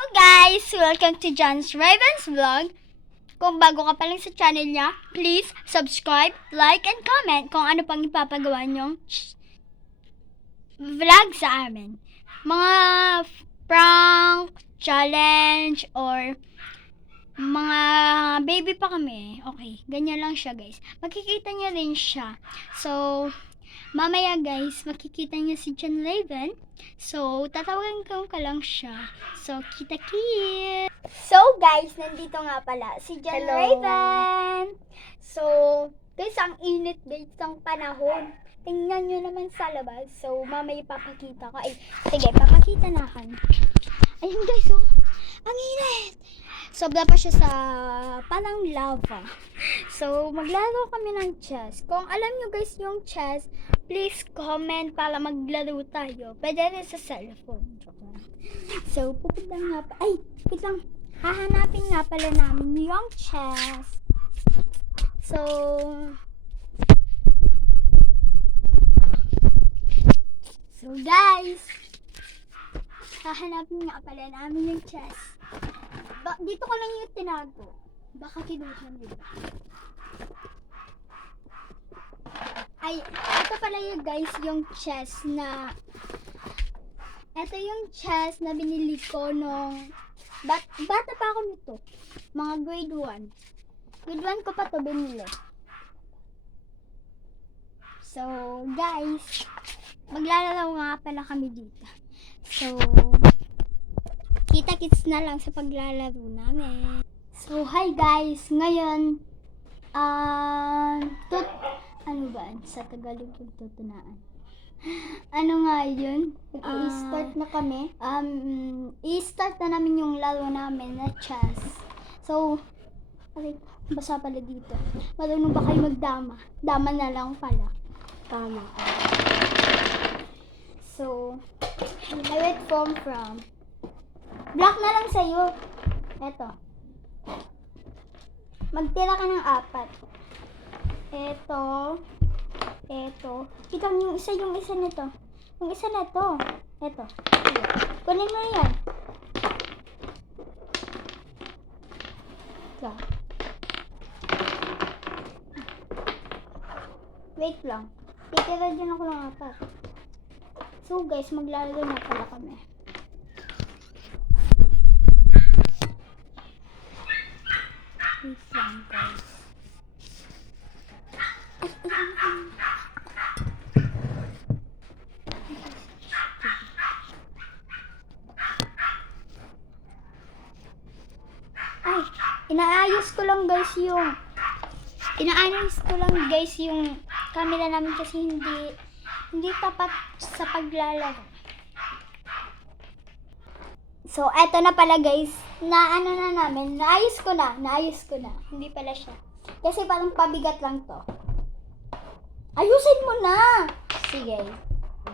Hello guys! Welcome to John's Ravens Vlog. Kung bago ka pa lang sa channel niya, please subscribe, like, and comment kung ano pang ipapagawa niyong vlog sa amin. Mga prank, challenge, or mga baby pa kami. Okay, ganyan lang siya guys. Makikita niyo rin siya. So, mamaya guys, makikita niyo si John Raven. So, tatawagan ko lang siya. So, kita-kit! So, guys, nandito nga pala si John Hello. Raven. So, guys, ang init guys ng panahon. Tingnan nyo naman sa labas. So, mamaya ipapakita ko. Ay, sige, papakita na kan. Ayun guys, oh. Ang init! Sobra pa siya sa parang lava. So, maglaro kami ng chess. Kung alam nyo guys yung chess, please comment para maglaro tayo. Pwede rin sa cellphone. So, pupunta nga pa. Ay, wait lang. Hahanapin nga pala namin yung chess. So, guys, hahanapin nga pala namin yung chess. Dito ko lang yung tinago. Baka kinuha nila. Ay, ito pala yung guys, yung chess na ito yung chess na binili ko nung bata pa ako nito. Mga grade 1. Grade 1 ko pa to binili. So, guys, maglalaro nga pala kami dito. So, kita-kits na lang sa paglalaro namin. So, hi guys! Ngayon, ano ba? Sa Tagalog yung tutunaan. Ano nga yun? I-start na kami. I-start na namin yung laro namin na chess. So, okay, basa pala dito. Marunong ba kayo magdama? Dama na lang pala. Tama. So, where it from? Black na lang sa'yo. Eto. Magtira ka ng 4. Eto. Kita mo yung isa nito. Yung isa nito. Eto. Sige. Kunin mo yan. Ito. Wait lang. Titira din ako ng 4. So guys, maglalaro na pala kami. Wait lang guys. Ay, inaayos ko lang guys yung camera namin kasi hindi tapat sa paglalaro. So, eto na pala guys. Naayos ko na. Hindi pala siya. Kasi parang pabigat lang to. Ayusin mo na! Sige.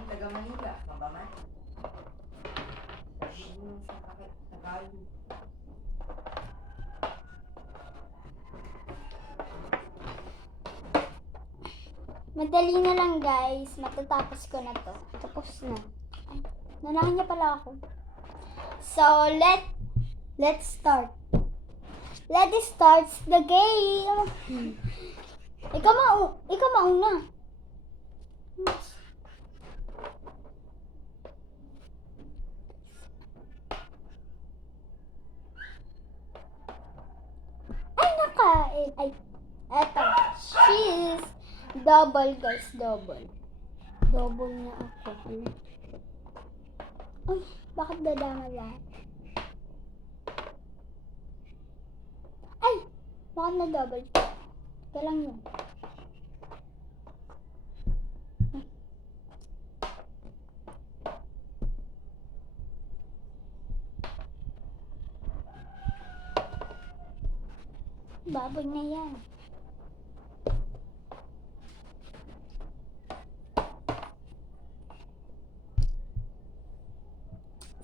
Taga Manila, mabaman. Tagalog. Madali na lang guys. Matatapos ko na to. Tapos na. Ay, nanahan niya pala ako. So, let's start. Let's start the game. Ikaw mauna. Ay, eto. She's double guys, double. Double na ako. Ay, bakit dadama lahat? Ay, bakit na double? Ika lang yun. Baboy na yan.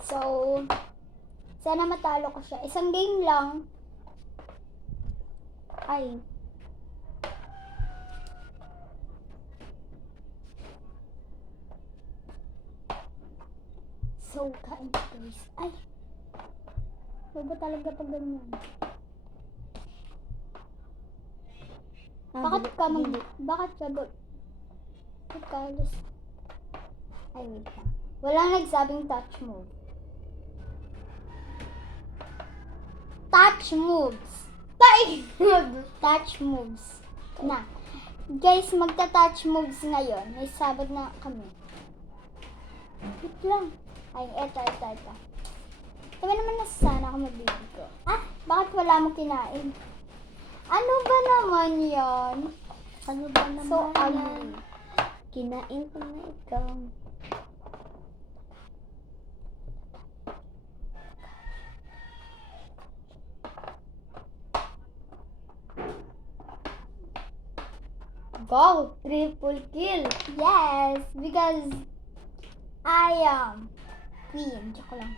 So, sana matalo ko siya. Isang game lang. Ay. So, kain guys. Ay. Huwag ba talaga pag ganyan? Bakit ka bakit ka bakit ka alis? Ay, wait lang. Walang nagsabing touch move. Touch moves. Touch moves. Na. Guys, magta-touch moves ngayon. May sabag na kami. Wait lang. Ay, eto. Tabi naman na sana ako magbibig ko. Ah, bakit wala mo kinain? Ano ba naman yan? Ano ba naman So yan? ugly. Kinain ko na ikaw. Go! Triple kill! Yes! Because I am queen. Tsaka lang.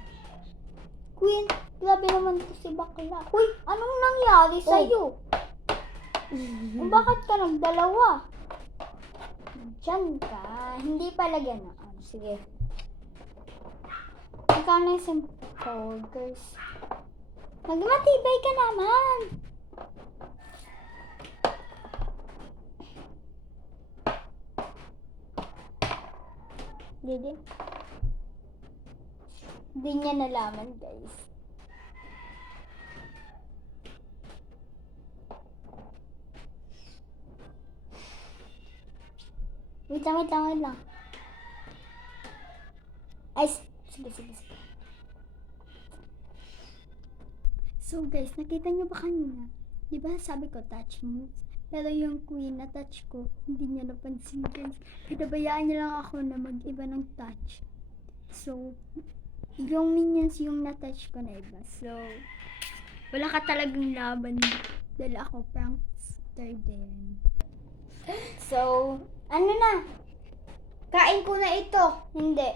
Queen? Grabe naman to si bakla. Uy! Anong nangyari sa'yo? Bakit ka nagdalawa? Diyan ka. Hindi pala ganoon. Sige. Ikaw na yung simple, guys. Magmatibay ka naman. Hindi. Hindi niya nalaman, guys. Wait lang. Ay, sige. So guys, nakita niyo ba kanina? Di ba sabi ko touch moves? Pero yung queen na touch ko, hindi niya napansin, guys. Pinabayaan niya lang ako na mag-iba ng touch. So, yung minions yung na-touch ko na iba. So, wala ka talagang laban dahil ako prankster din. So, ano na? Kain ko na ito. Hindi.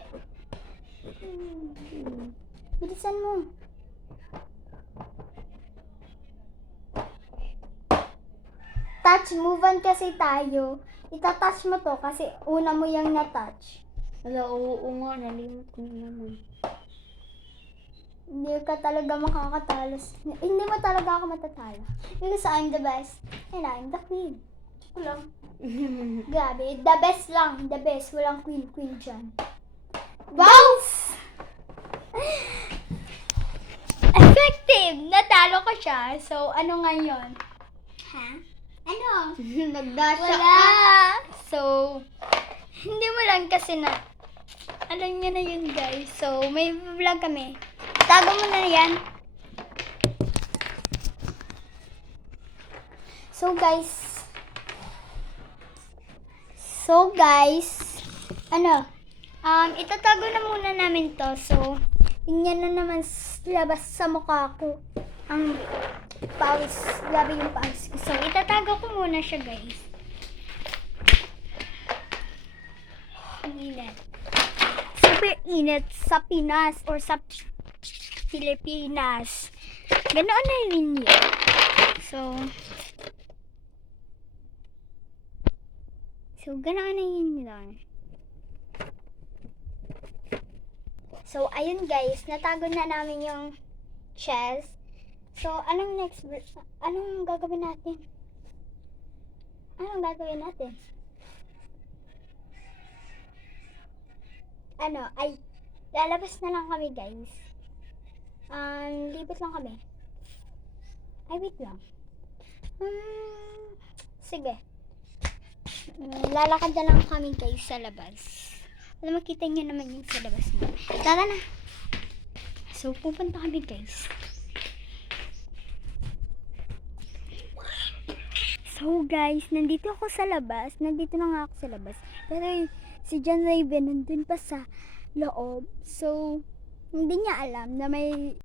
Bilisan mo. Touch, move on kasi tayo. Itatouch mo to kasi una mo yung na-touch. Wala, oo nga. Nalimot ko na naman. Hindi ka talaga makakatalos. Hindi mo talaga ako matatalo. Because I'm the best. And I'm the queen. Ito lang. Grabe. The best lang. The best. Walang queen dyan. Bounce! Effective! Natalo ko siya. So, ano ngayon? Ha? Ano? Nagdasya Wala! So, hindi mo lang kasi na alam niya na yun, guys. So, may vlog kami. Tago mo na yan. So, guys, ano, itatago na muna namin to. So, tingnan na naman labas sa mukha ko ang pawis. Grabe yung pawis ko. So, itatago ko muna siya, guys. Ang init. Super init sa Pinas or sa Pilipinas. Ganoon na rin yun. So, ganoon na yun lang. So, ayun guys, natago na namin yung chest. So, anong gagawin natin? Lalabas na lang kami, guys. Libot lang kami. Ay, wait lang. Sige. Lalakad na lang kami, guys, sa labas. Alam, makita nyo naman yung sa labas na. Tara na. So, pupunta kami, guys. So, guys, nandito ako sa labas. Nandito na nga ako sa labas. Pero si John Raven nandun pa sa loob. So, hindi niya alam na may